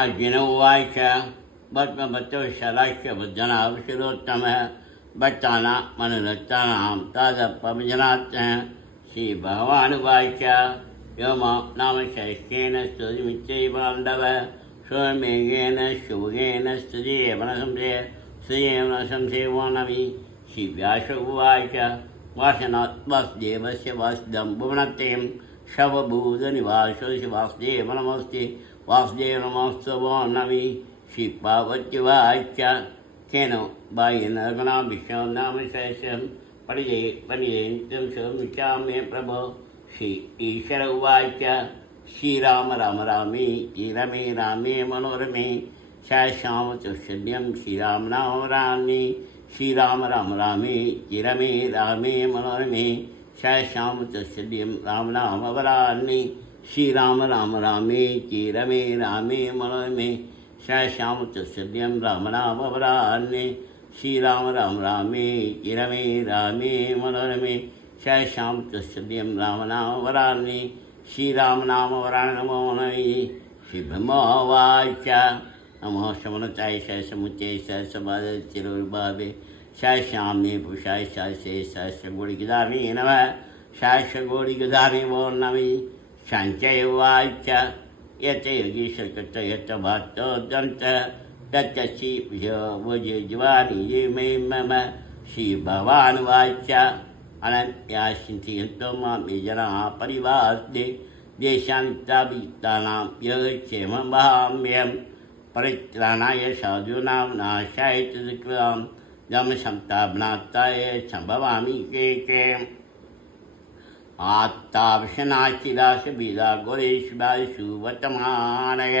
अर्जुन उवाच बद्मभट्टोशलाक्य बुद्धनाभिषिरोत्तमः भट्टानां मनुरत्तानां तादपविजनात् श्रीभगवानुवाच यो मां नाम शैष्येन स्तुतिमित्यैव बान्धव स्वमेघेन शुभगेन स्तुतिरेव न संशयो नवि श्रीव्यास उवाच वासनात् वासुदेवस्य वासुदं भुवनत्यं शवभूतनिवासोऽसि वासुदेव नमस्ते वासुदेव नमस्तवो नवि श्रीपार्वत्युवाच केन बाह्येन रघुनाभिषो नाम सहस्रं परिजयन्तं सौमिचाम्ये प्रभो श्री ईश्वर उवाच श्रीराम राम रामे रमे रामे मनोरमे श्यामतुष्यद्यं श्रीराम नाम रामे श्रीराम राम रामे रमे रामे मनोरमे श्यामतुष्यद्यं राम नाम वरान्ये श्रीराम राम रामे रमे रामे मनोरमे श्यामतुष्यद्यं राम नाम वरान्ये श्रीराम राम रामे रमे रामे मनोरमे श्यामतुष्यद्यं राम नाम वरान्ये श्रीराम नाम वराण नमो नमः श्रीब्रह्मोवाच नमो शमनताय सहस्रमुच्चे सहस्रपादतिरुर्भावे सहस्राम्ये पुरुषाय सहस्रे सहस्रगोडिगदामे नमः सहस्रगोडिगदामे वो नमः सञ्चय उवाच यत् योगीश्वरकृत यत् भक्तोदन्तः तत् श्रीभुजवानि मे मम श्रीभगवानुवाच अनन्याश्चिन्तयन्तो मां ये जनाः परिवास्ते देशान्ताभियुक्तानां योगक्षेमं वहाम्यहं परित्राणाय साधूनां नाशाय च दुष्कृतां धम्मसंस्थापनार्थाय सम्भवामि केके आत्ताविशनाशिदाशबीदा गोरेश्वरादिषु वर्तमानय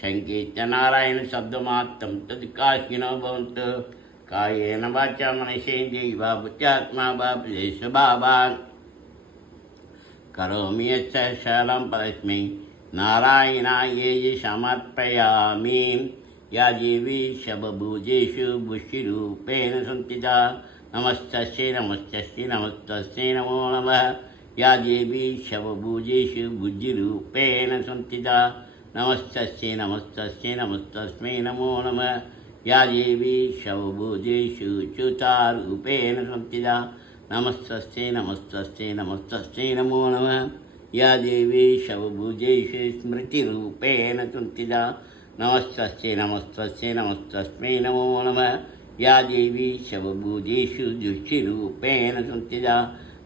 सङ्कीर्तनारायणशब्दमात्रं तद् काशिनो भवन्तु कायेन वाचा मनसेन्द्रियैर्वा बुद्ध्यात्मा वा स्वभावान् करोमि यच्च सकलं परस्मै नारायणाय समर्पयामि या देवी शवभुजेषु बुष्टिरूपेण संस्थिता नमस्तस्यै नमस्तस्यै नमस्तस्यै नमो नमः या देवी शवभुजेषु बुद्धिरूपेण संस्थिता नमस्तस्यै नमस्तस्यै नमस्तस्मै नमो नमः या देवी शवभुजेषु च्युतारूपेण संस्थिता नमस्तस्यै नमस्तस्यै नमस्तस्यै नमो नमः या देवी शवभुजेषु स्मृतिरूपेण संस्थिता नमस्तस्यै नमस्तस्यै नमस्तस्मै नमो नमः या देवी शवभुजेषु दृष्टिरूपेण संस्थिता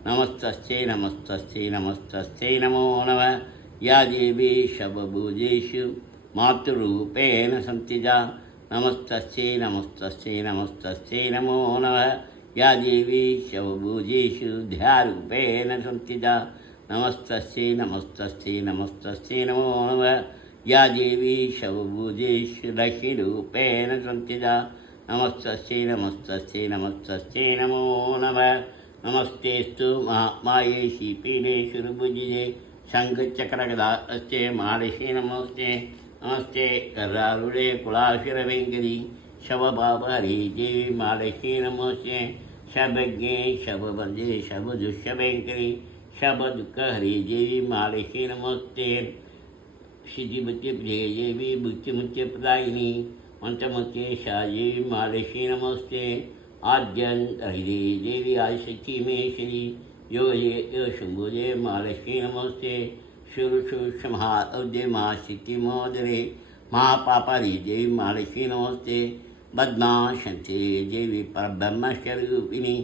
नमस्तस्यै नमस्तस्यै नमस्तस्यै नमो नमः या देवी शवभुजेषु मातृरूपेण संस्थिता नमस्तस्यै नमस्तस्यै नमस्तस्यै नमो नमः या देवी शवभुजेषु ध्यारूपेण संस्थिता नमस्तस्यै नमस्तस्यै नमस्तस्यै नमो नमः या देवी शवभुजेषु लक्ष्मीरूपेण संस्थिता नमस्तस्यै नमस्तस्यै नमस्तस्यै नमो नमः नमस्तेस्तु महात्मायै श्रीपीठे सुरभुजिते शङ्खचक्रगदाहस्ते महालक्ष्मी नमस्ते नमस्ते करारूढे कुलाशुरवेङ्करी शवपापहरी देवी महालक्ष्मी नमस्ते शवज्ञे शववन्दे शवदुष्यवेङ्करी शवदुःखहरी देवी महालक्ष्मी नमस्ते सिद्धिमुक्तिप्रिये देवी मुक्तिमुक्तिप्रदायिनी मन्त्रमुक्तेशा देवी महालक्ष्मी नमस्ते आद्यन्तहृदे देवी आदिशक्ति महेश्वरी योगे शम्भुदे महालक्ष्मी नमस्ते सुरसूक्ष्महादे महाशक्तिमोदरे महापापहरी देवी महालक्ष्मी नमस्ते पद्माशन्ते देवी परब्रह्मस्वरूपिणी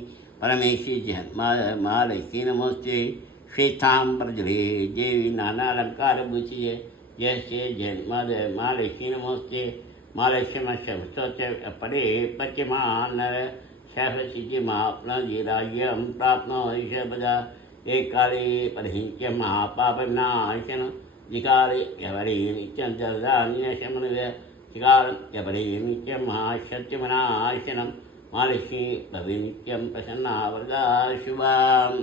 परमेश्वरी महालक्ष्मी नमस्ते श्वेताम्बरधरे देवी नानालङ्कारभूषिते जयश्री जन्मद महालक्ष्मी नमस्ते महालक्ष्मी परे पश्चिमान्नर सहसिद्धिमाप्नोतिराज्यं प्राप्नोति सर्वदा एकाले परहिंस्य महापापविनाशन विकारे यवरे नित्यं जलदान्यशमनव विकारं यवरे नित्यं महासत्यविनाशनं महालक्ष्मी भवे नित्यं प्रसन्ना वरदा शुभाम्